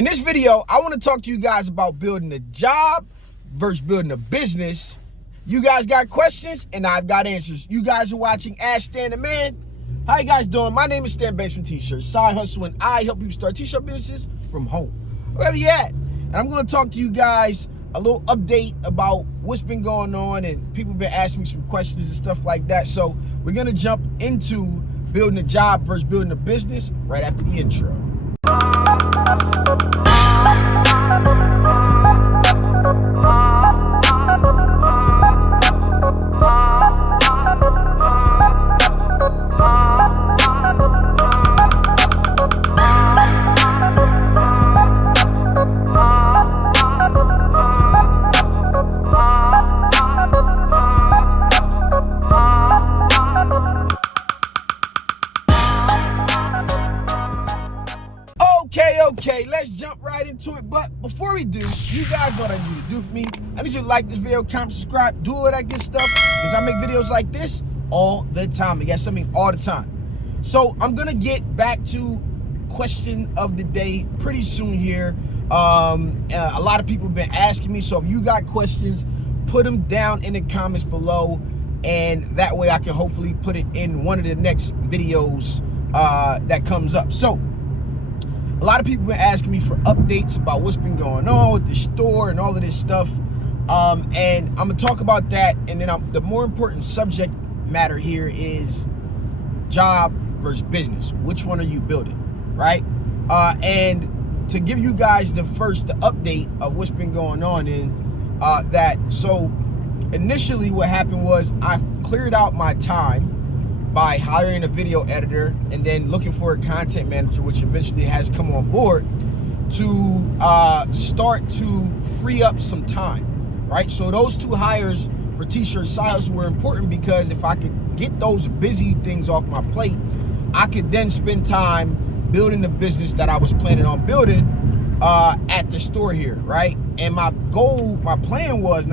In this video, I want to talk to you guys about building a job versus building a business. You guys got questions, and I've got answers. You guys are watching Ask Stan the Man. How you guys doing? My name is Stan Banks from T-Shirts, Side Hustle, and I help people start T-shirt businesses from home, wherever you at. And I'm going to talk to you guys a little update about what's been going on, and people have been asking me some questions and stuff like that. So we're going to jump into building a job versus building a business right after the intro. Okay, let's jump right into it. But before we do, you guys know what I need you to do for me. I need you to like this video, comment, subscribe, do all that good stuff, because I make videos like this all the time. Yes, I mean all the time. So I'm gonna get back to question of the day pretty soon here. A lot of people have been asking me, so if you got questions, put them down in the comments below, and that way I can hopefully put it in one of the next videos that comes up. So a lot of people have been asking me for updates about what's been going on with the store and all of this stuff. And I'm gonna talk about that. And then the more important subject matter here is job versus business. Which one are you building, right? And to give you guys the update of what's been going on in so initially what happened was I cleared out my time by hiring a video editor and then looking for a content manager, which eventually has come on board to start to free up some time, right? So those two hires for T-shirt sales were important because if I could get those busy things off my plate, I could then spend time building the business that I was planning on building at the store here, right? And my plan was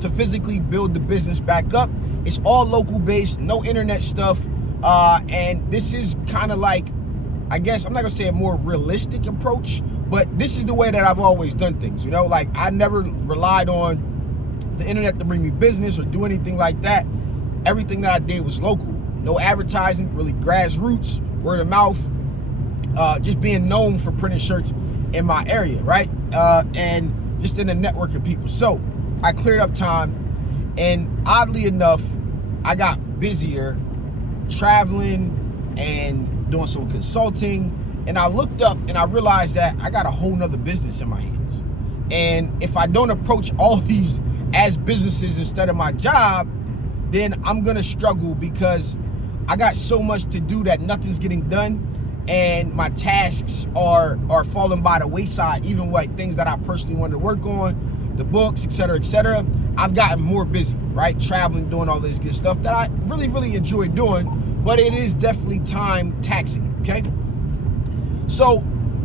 to physically build the business back up. It's all local based, no internet stuff. And this is kind of like, I guess, I'm not gonna say a more realistic approach, but this is the way that I've always done things, you know? Like, I never relied on the internet to bring me business or do anything like that. Everything that I did was local. No advertising, really grassroots, word of mouth, just being known for printing shirts in my area, right? And just in a network of people. So I cleared up time. And oddly enough, I got busier traveling and doing some consulting. And I looked up and I realized that I got a whole nother business in my hands. And if I don't approach all these as businesses instead of my job, then I'm gonna struggle because I got so much to do that nothing's getting done. And my tasks are falling by the wayside, even like things that I personally wanted to work on, the books, et cetera, et cetera. I've gotten more busy, right? Traveling, doing all this good stuff that I really, really enjoy doing, but it is definitely time taxing, okay? So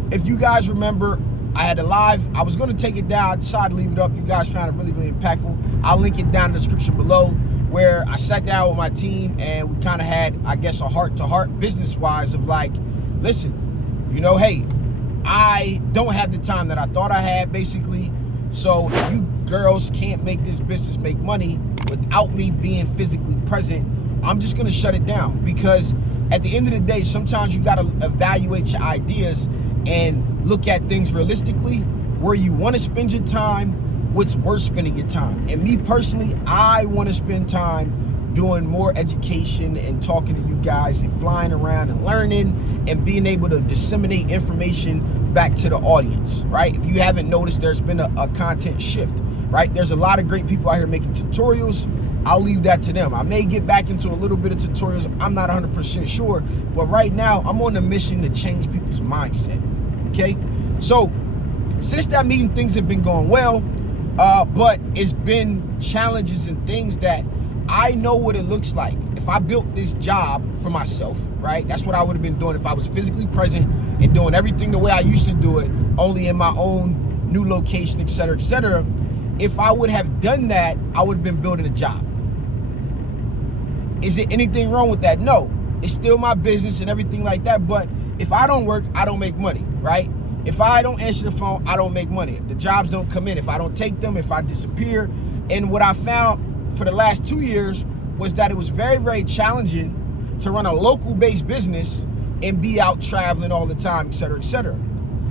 if you guys remember, I had a live, I was gonna take it down, I decided to leave it up. You guys found it really, really impactful. I'll link it down in the description below, where I sat down with my team and we kind of had, I guess, a heart-to-heart business-wise of like, listen, you know, hey, I don't have the time that I thought I had, basically. So if you girls can't make this business make money without me being physically present, I'm just gonna shut it down. Because at the end of the day, sometimes you gotta evaluate your ideas and look at things realistically, where you wanna spend your time, what's worth spending your time. And me personally, I wanna spend time doing more education and talking to you guys and flying around and learning and being able to disseminate information back to the audience, right? If you haven't noticed, there's been a content shift, right? There's a lot of great people out here making tutorials. I'll leave that to them. I may get back into a little bit of tutorials. I'm not 100% sure, but right now I'm on a mission to change people's mindset, okay? So since that meeting, things have been going well, but it's been challenges and things that I know what it looks like. If I built this job for myself, right? That's what I would have been doing if I was physically present and doing everything the way I used to do it, only in my own new location, et cetera, et cetera. If I would have done that, I would have been building a job. Is there anything wrong with that? No. It's still my business and everything like that. But if I don't work, I don't make money, right? If I don't answer the phone, I don't make money. The jobs don't come in. If I don't take them, if I disappear. And what I found for the last 2 years was that it was very, very challenging to run a local-based business and be out traveling all the time, et cetera, et cetera.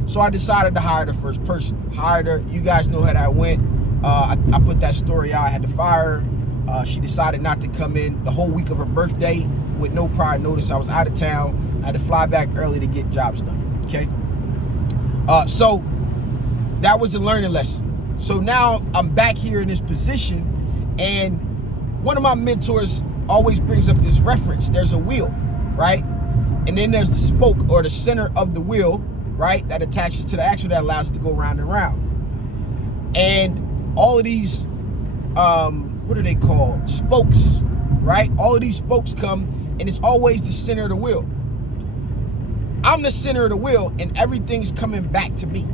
So I decided to hire the first person. Hired her. You guys know how that went. I put that story out. I had to fire her. She decided not to come in the whole week of her birthday with no prior notice. I was out of town. I had to fly back early to get jobs done, okay? So that was a learning lesson. So now I'm back here in this position, and one of my mentors always brings up this reference. There's a wheel, right? And then there's the spoke, or the center of the wheel, right, that attaches to the axle that allows it to go round and round. And all of these, what are they called? Spokes, right? All of these spokes come, and it's always the center of the wheel. I'm the center of the wheel, and everything's coming back to me.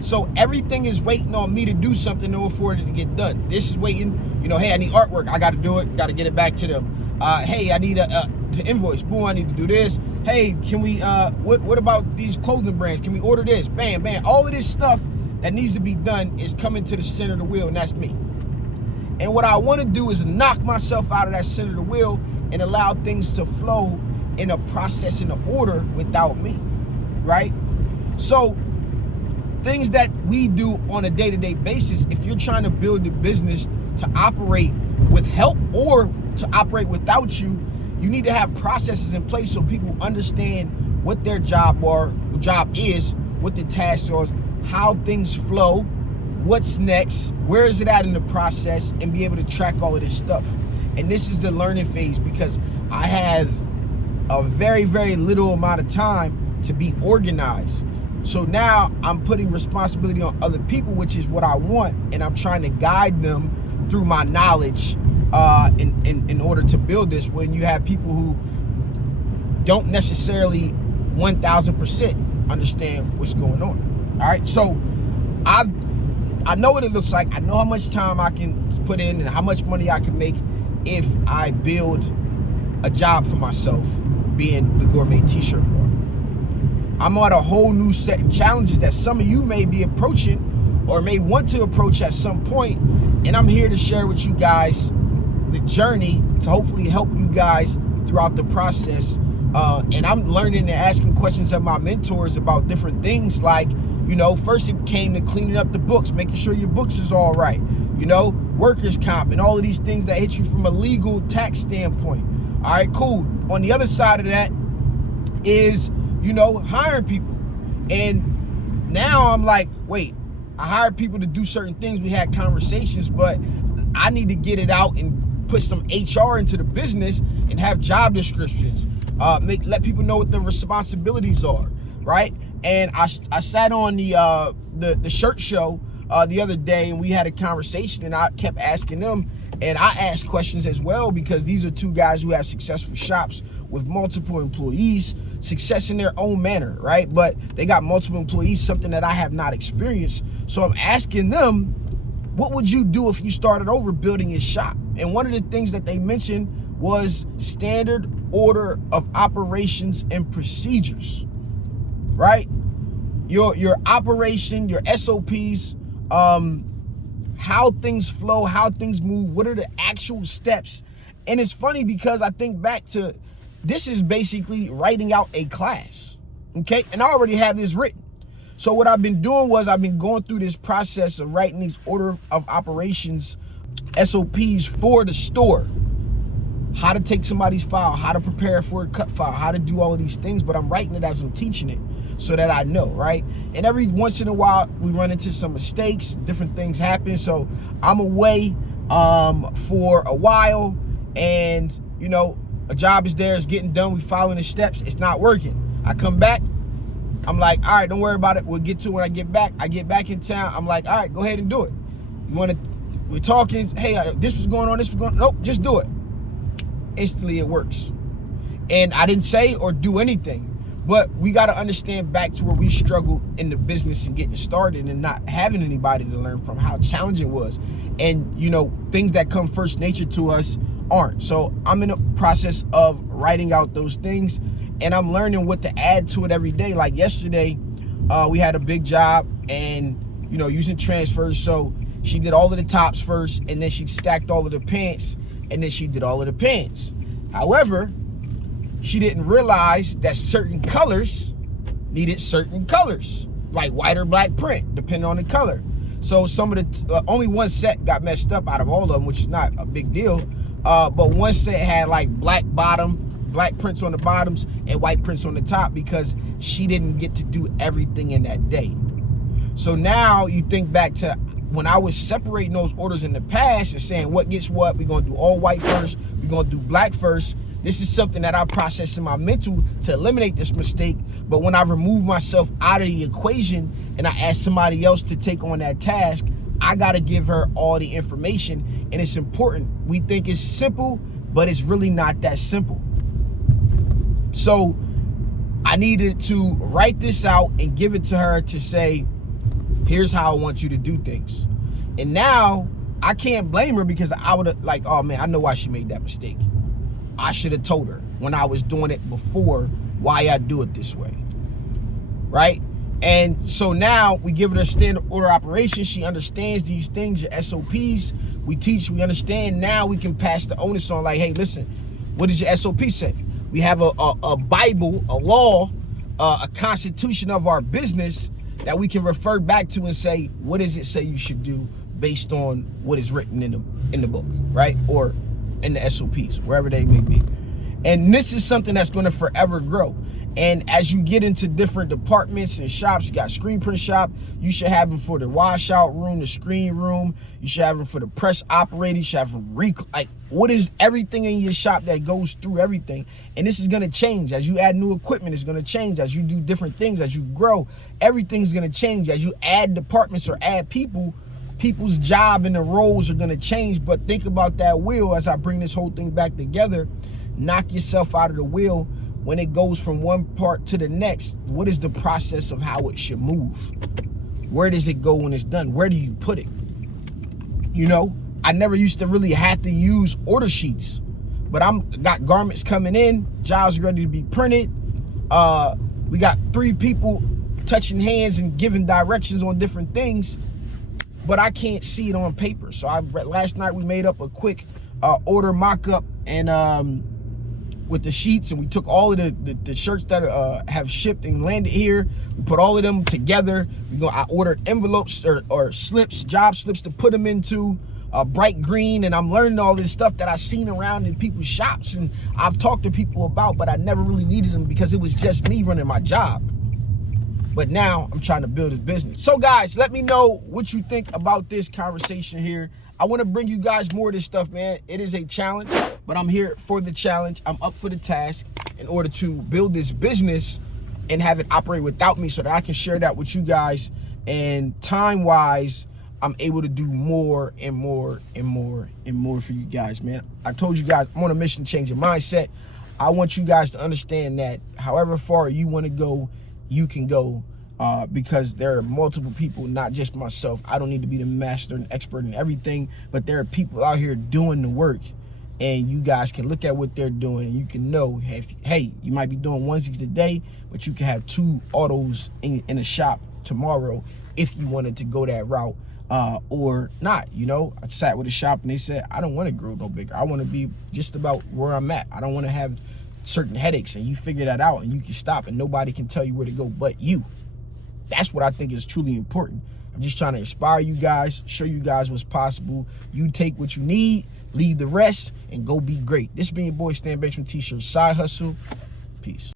So everything is waiting on me to do something in order for it to get done. This is waiting, hey, I need artwork. I got to do it. Got to get it back to them. Hey, I need to invoice. Boom, I need to do this. Hey, can we, what about these clothing brands? Can we order this? Bam, bam. All of this stuff that needs to be done is coming to the center of the wheel, and that's me. And what I want to do is knock myself out of that center of the wheel and allow things to flow in a process, in an order without me, right? So things that we do on a day-to-day basis, if you're trying to build a business to operate with help or to operate without you, you need to have processes in place so people understand what their job is, what the tasks are, how things flow, what's next, where is it at in the process, and be able to track all of this stuff. And this is the learning phase, because I have a very, very little amount of time to be organized. So now I'm putting responsibility on other people, which is what I want, and I'm trying to guide them through my knowledge in order to build this, when you have people who don't necessarily 1000% understand what's going on. All right, so I know what it looks like. I know how much time I can put in and how much money I can make if I build a job for myself, being the gourmet t-shirt bar. I'm on a whole new set of challenges that some of you may be approaching or may want to approach at some point, and I'm here to share with you guys the journey to hopefully help you guys throughout the process. And I'm learning and asking questions of my mentors about different things, like, first it came to cleaning up the books, making sure your books is all right, workers' comp, and all of these things that hit you from a legal tax standpoint. All right, cool. On the other side of that is, hiring people. And now I'm like, wait, I hired people to do certain things. We had conversations, but I need to get it out and put some HR into the business and have job descriptions. Let people know what the responsibilities are, right? And I sat on the shirt show the other day, and we had a conversation, and I kept asking them, and I asked questions as well, because these are two guys who have successful shops with multiple employees, success in their own manner, right? But they got multiple employees, something that I have not experienced. So I'm asking them, what would you do if you started over building your shop? And one of the things that they mentioned was standard order of operations and procedures, right? Your operation, your SOPs, how things flow, how things move, what are the actual steps. And it's funny because I think back to, this is basically writing out a class, okay? And I already have this written. So what I've been doing was I've been going through this process of writing these order of operations, SOPs for the store. How to take somebody's file, how to prepare for a cut file, how to do all of these things, but I'm writing it as I'm teaching it so that I know, right? And every once in a while, we run into some mistakes, different things happen. So I'm away for a while, and, a job is there, it's getting done, we following the steps, it's not working. I come back, I'm like, all right, don't worry about it. We'll get to it when I get back. I get back in town, I'm like, all right, go ahead and do it. We're talking, hey, this was going on, nope, just do it. Instantly it works. And I didn't say or do anything, but we got to understand back to where we struggled in the business and getting started and not having anybody to learn from, how challenging it was. And, things that come first nature to us aren't. So I'm in the process of writing out those things, and I'm learning what to add to it every day. Like yesterday, we had a big job and, you know, using transfers. So she did all of the tops first, and then she stacked all of the pants, and then she did all of the pants. However, she didn't realize that certain colors needed certain colors, like white or black print, depending on the color. So some of the, only one set got messed up out of all of them, which is not a big deal. But one set had like black prints on the bottoms and white prints on the top because she didn't get to do everything in that day. So now you think back to when I was separating those orders in the past and saying what gets what, we're gonna do all white first, we're gonna do black first. This is something that I process in my mental to eliminate this mistake. But when I remove myself out of the equation and I ask somebody else to take on that task, I gotta give her all the information, and it's important. We think it's simple, but it's really not that simple. So I needed to write this out and give it to her to say, here's how I want you to do things. And now I can't blame her because I would have like, oh man, I know why she made that mistake. I should have told her when I was doing it before why I do it this way, right? And so now we give her a standard order operation. She understands these things, your SOPs. We teach, we understand. Now we can pass the onus on like, hey, listen, what does your SOP say? We have a Bible, a law, a constitution of our business that we can refer back to and say, what does it say you should do based on what is written in the book, right? Or in the SOPs, wherever they may be. And this is something that's going to forever grow. And as you get into different departments and shops, you got screen print shop, you should have them for the washout room, the screen room, you should have them for the press operator, you should have them like what is everything in your shop that goes through everything. And this is going to change as you add new equipment. It's going to change as you do different things, as you grow. Everything's going to change as you add departments or add people. People's job and the roles are going to change. But think about that wheel as I bring this whole thing back together. Knock yourself out of the wheel. When it goes from one part to the next, what is the process of how it should move? Where does it go when it's done? Where do you put it? You know, I never used to really have to use order sheets, but got garments coming in, jobs ready to be printed. We got 3 people touching hands and giving directions on different things, but I can't see it on paper. So last night we made up a quick order mock-up and with the sheets, and we took all of the shirts that have shipped and landed here. We put all of them together. I ordered envelopes or slips, job slips to put them into bright green, and I'm learning all this stuff that I've seen around in people's shops and I've talked to people about, but I never really needed them because it was just me running my job. But now I'm trying to build this business. So guys, let me know what you think about this conversation here. I want to bring you guys more of this stuff, man. It is a challenge, but I'm here for the challenge. I'm up for the task in order to build this business and have it operate without me so that I can share that with you guys. And time-wise, I'm able to do more and more and more and more for you guys, man. I told you guys, I'm on a mission to change your mindset. I want you guys to understand that however far you want to go, you can go. Because there are multiple people, not just myself. I don't need to be the master and expert in everything, but there are people out here doing the work, and you guys can look at what they're doing and you can know, hey, you might be doing onesies today, but you can have 2 autos in a shop tomorrow if you wanted to go that route or not. You know, I sat with a shop and they said, I don't want to grow no bigger. I want to be just about where I'm at. I don't want to have certain headaches, and you figure that out and you can stop and nobody can tell you where to go but you. That's what I think is truly important. I'm just trying to inspire you guys, show you guys what's possible. You take what you need, leave the rest, and go be great. This has been your boy Stan Bates from T-Shirt Side Hustle. Peace.